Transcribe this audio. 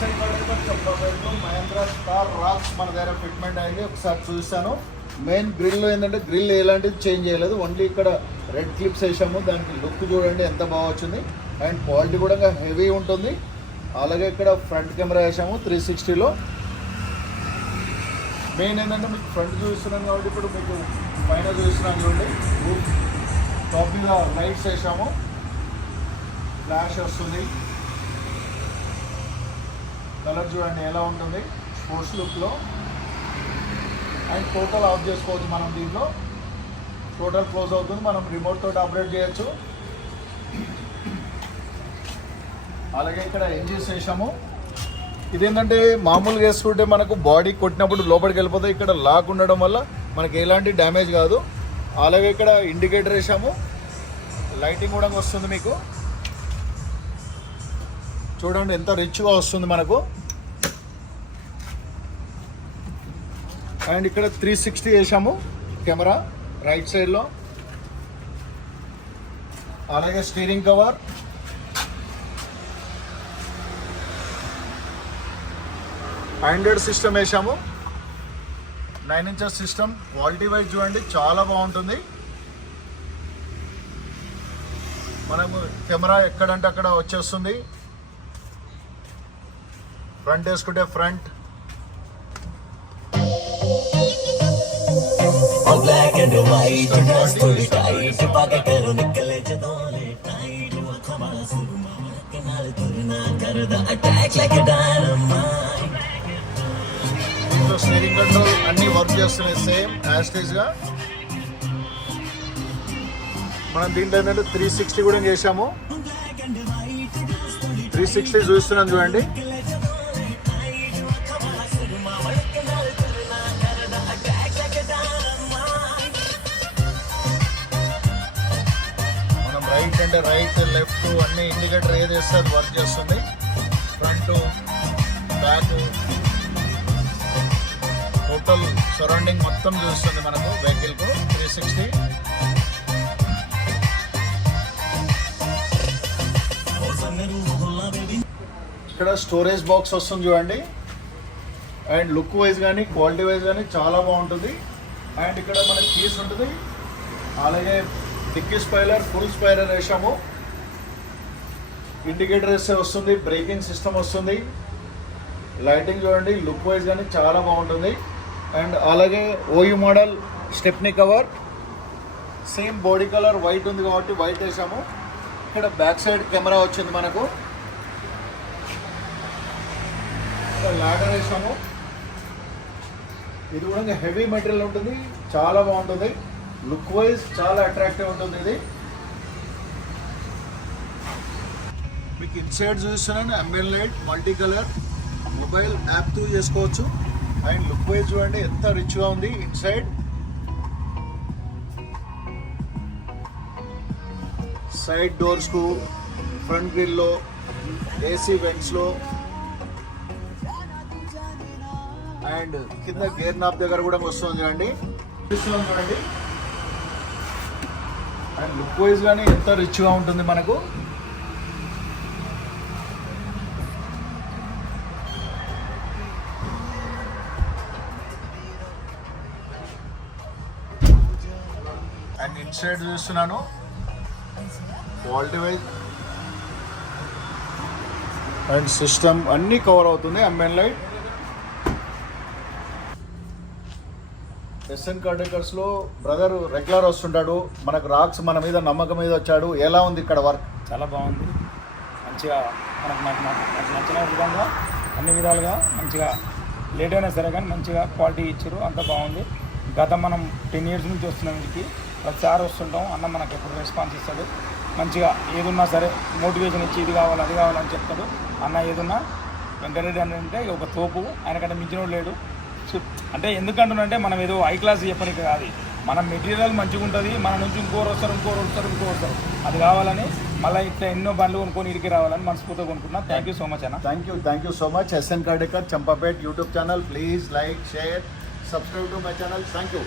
SI card చెప్పబెట్టు Mahindra star Roxx మన దగ్గర ఫిట్మెంట్ అయింది. ఒకసారి చూస్తాను. మెయిన్ గ్రిల్ ఏంటంటే గ్రిల్ ఎలాంటిది చేంజ్ చేయలేదు, ఓన్లీ ఇక్కడ రెడ్ క్లిప్స్ వేసాము. దానికి లుక్ చూడండి ఎంత బాగా వచ్చింది అండ్ క్వాలిటీ కూడా హెవీ ఉంటుంది. అలాగే ఇక్కడ ఫ్రంట్ కెమెరా వేసాము 360లో. మెయిన్ ఏంటంటే మీకు ఫ్రంట్ చూస్తున్నాం కాబట్టి ఇప్పుడు మీకు పైన చూస్తున్నాం చూడండి. టాప్ మీద లైట్స్ వేసాము, ఫ్లాష్ వస్తుంది. కలర్ చూడండి ఎలా ఉంటుంది స్పోర్ట్స్ లుక్లో. అండ్ టోటల్ ఆఫ్ చేసుకోవచ్చు మనం. దీంట్లో టోటల్ క్లోజ్ అవుతుంది, మనం రిమోట్ తోటి ఆపరేట్ చేయొచ్చు. అలాగే ఇక్కడ ఎంజిన్స్ వేసాము. ఇదేంటంటే మామూలుగా వేసుకుంటే మనకు బాడీ కొట్టినప్పుడు లోపలికి వెళ్ళిపోతాయి. ఇక్కడ లాక్ ఉండడం వల్ల మనకి ఎలాంటి డ్యామేజ్ కాదు. అలాగే ఇక్కడ ఇండికేటర్ వేసాము, లైటింగ్ కూడా వస్తుంది మీకు. చూడండి ఎంత రిచ్గా వస్తుంది మనకు. అండ్ ఇక్కడ 360 వేసాము కెమెరా రైట్ సైడ్లో. అలాగే స్టీరింగ్ కవర్, ఆండ్రాయిడ్ సిస్టమ్ వేసాము. 9 ఇంచెస్ సిస్టమ్. క్వాలిటీ వైజ్ చూడండి చాలా బాగుంటుంది. మనము కెమెరా ఎక్కడంటే అక్కడ వచ్చేస్తుంది. ఫ్రంట్ వేసుకుంటే ఫ్రంట్. స్టీరింగ్ కంట్రోల్ అన్ని వర్క్ చేస్తున్నాయి సేమ్ యాస్టేజ్గా. మనం దీంట్లో ఏంటంటే 360 కూడా చేసాము. 360 చూస్తున్నాం చూడండి. మనం రైట్ అంటే రైట్, లెఫ్ట్ అన్ని ఇండికేటర్ ఏది వేస్తే అది వర్క్ చేస్తుంది. ఫ్రంట్, బ్యాక్, టోటల్ సరౌండింగ్ మొత్తం చూస్తుంది మనకు వెహికల్కు 360. ఇక్కడ స్టోరేజ్ బాక్స్ వస్తుంది చూడండి. అండ్ లుక్ వైజ్ కానీ క్వాలిటీ వైజ్ కానీ చాలా బాగుంటుంది. అండ్ ఇక్కడ మనకి కీస్ ఉంటుంది. అలాగే డిక్కీ స్పైలర్, ఫుల్ స్పైలర్ వేసాము. ఇండికేటర్ వేస్తే వస్తుంది. బ్రేకింగ్ సిస్టమ్ వస్తుంది. లైటింగ్ చూడండి లుక్ వైజ్ కానీ చాలా బాగుంటుంది. అండ్ అలాగే OU model stepney cover, same body colour white ఉంది కాబట్టి వైట్ వేసాము. ఇక్కడ బ్యాక్ సైడ్ కెమెరా వచ్చింది మనకు. లాడర్ వేసాము. ఇది కూడా హెవీ మెటీరియల్ ఉంటుంది, చాలా బాగుంటుంది. లుక్ వైజ్ చాలా అట్రాక్టివ్ ఉంటుంది ఇది. మీకు ఇన్సైడ్ చూస్తున్నాను ambient light, multi colour, mobile app తో చేసుకోవచ్చు. అండ్ లుక్ వైజ్ చూడండి ఎంత రిచ్గా ఉంది ఇన్సైడ్. సైడ్ డోర్స్కు, ఫ్రంట్ గ్రిల్లో, ఏసీ వెంట్స్లో అండ్ కింద గేర్ నాబ్ దగ్గర కూడా వస్తుంది చూడండి. చూడండి అండ్ లుక్ వైజ్ కానీ ఎంత రిచ్గా ఉంటుంది మనకు. అండ్ ఇన్సైడ్ చూస్తున్నాను క్వాలిటీ వైజ్ అండ్ సిస్టమ్ అన్నీ కవర్ అవుతుంది. Ambient light. ఎస్ఎన్ కార్ డెకర్స్లో బ్రదర్ రెగ్యులర్ వస్తుంటాడు. మనకు రాక్స్ మన మీద నమ్మకం మీద వచ్చాడు. ఎలా ఉంది ఇక్కడ వర్క్? చాలా బాగుంది. మంచిగా నాకు నచ్చిన విధంగా అన్ని విధాలుగా మంచిగా లేట్ అయినా సరే కానీ మంచిగా క్వాలిటీ ఇచ్చారు. అంత బాగుంది. మనం 10 years నుంచి వస్తున్నాం. ఇంటికి ప్రతిసారి వస్తుంటాం. అన్న మనకు ఎప్పుడు రెస్పాన్స్ ఇస్తాడు. మంచిగా ఏదున్నా సరే మోటివేషన్ ఇచ్చి ఇది కావాలి అది కావాలని చెప్తాడు. అన్న ఏదున్నా వెంకటరెడ్డి అంటే ఒక తోపు, ఆయనకంటే మించినోడు లేడు. అంటే ఎందుకంటున్నంటే మనం ఏదో హై క్లాస్ చెప్పడానికి కాదు. మన మెటీరియల్ మంచిగా ఉంటుంది. మన నుంచి ఇంకోరు వస్తారు. అది కావాలని మళ్ళీ ఇట్లా ఎన్నో బండ్లు కొనుక్కొని ఇడికి రావాలని మనస్ఫూర్తిగా కొనుక్కున్నా. థ్యాంక్ యూ సో మచ్ అన్న. Thank you so much. SN Car Decor Champapet YouTube channel. Please like, share, subscribe to my channel. Thank you.